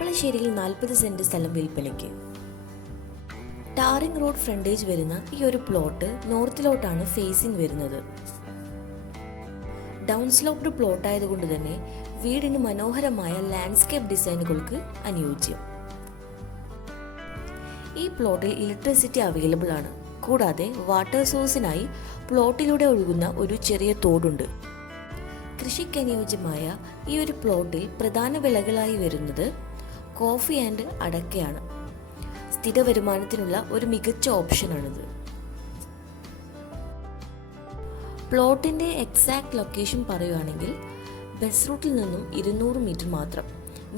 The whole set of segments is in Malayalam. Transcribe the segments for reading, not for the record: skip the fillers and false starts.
പാപ്പളശ്ശേരിയിൽ 40 സെന്റ് സ്ഥലം വിൽപ്പനയ്ക്ക്. ടാറിംഗ് റോഡ് ഫ്രണ്ടേജ് വരുന്ന ഈ ഒരു പ്ലോട്ട് നോർത്തിലോട്ടാണ് ഫേസിംഗ് വരുന്നത്. ഡൗൺ സ്ലോപ്ഡ് പ്ലോട്ട് ആയതുകൊണ്ട് തന്നെ വീടിന് മനോഹരമായ ലാൻഡ്സ്കേപ്പ് ഡിസൈനുകൾക്ക് അനുയോജ്യം. ഈ പ്ലോട്ടിൽ ഇലക്ട്രിസിറ്റി അവൈലബിൾ ആണ്. കൂടാതെ വാട്ടർ സോഴ്സിനായി പ്ലോട്ടിലൂടെ ഒഴുകുന്ന ഒരു ചെറിയ തോടുണ്ട്. കൃഷിക്കനുയോജ്യമായ ഈ ഒരു പ്ലോട്ടിൽ പ്രധാന വിളകളായി വരുന്നത് കോഫി ആൻഡ് അടക്കയാണ്. സ്ഥിര വരുമാനത്തിനുള്ള ഒരു മികച്ച ഓപ്ഷനാണിത്. പ്ലോട്ടിൻ്റെ എക്സാക്ട് ലൊക്കേഷൻ പറയുകയാണെങ്കിൽ ബസ് റൂട്ടിൽ നിന്നും 200 മീറ്റർ മാത്രം,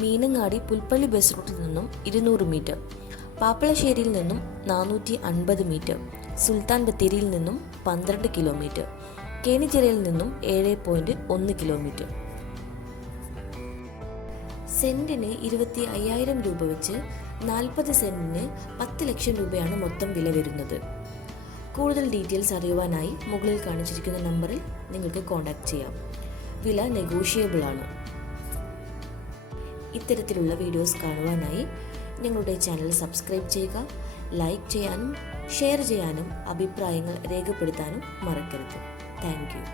മീനങ്ങാടി പുൽപ്പള്ളി ബസ് റൂട്ടിൽ നിന്നും 200 മീറ്റർ, പാപ്പളശ്ശേരിയിൽ നിന്നും 450 മീറ്റർ, സുൽത്താൻ ബത്തേരിയിൽ നിന്നും 12 കിലോമീറ്റർ, കേണിച്ചിറയിൽ നിന്നും 7.1 കിലോമീറ്റർ. സെന്റിന് 25,000 രൂപ വെച്ച് 40 സെന്റിന് 10 ലക്ഷം രൂപയാണ് മൊത്തം വില വരുന്നത്. കൂടുതൽ ഡീറ്റെയിൽസ് അറിയുവാനായി മുകളിൽ കാണിച്ചിരിക്കുന്ന നമ്പറിൽ നിങ്ങൾക്ക് കോൺടാക്ട് ചെയ്യാം. വില നെഗോഷിയബിൾ ആണ്. ഇത്തരത്തിലുള്ള വീഡിയോസ് കാണുവാനായി ഞങ്ങളുടെ ചാനൽ സബ്സ്ക്രൈബ് ചെയ്യുക. ലൈക്ക് ചെയ്യാനും ഷെയർ ചെയ്യാനും അഭിപ്രായങ്ങൾ രേഖപ്പെടുത്താനും മറക്കരുത്. Thank you.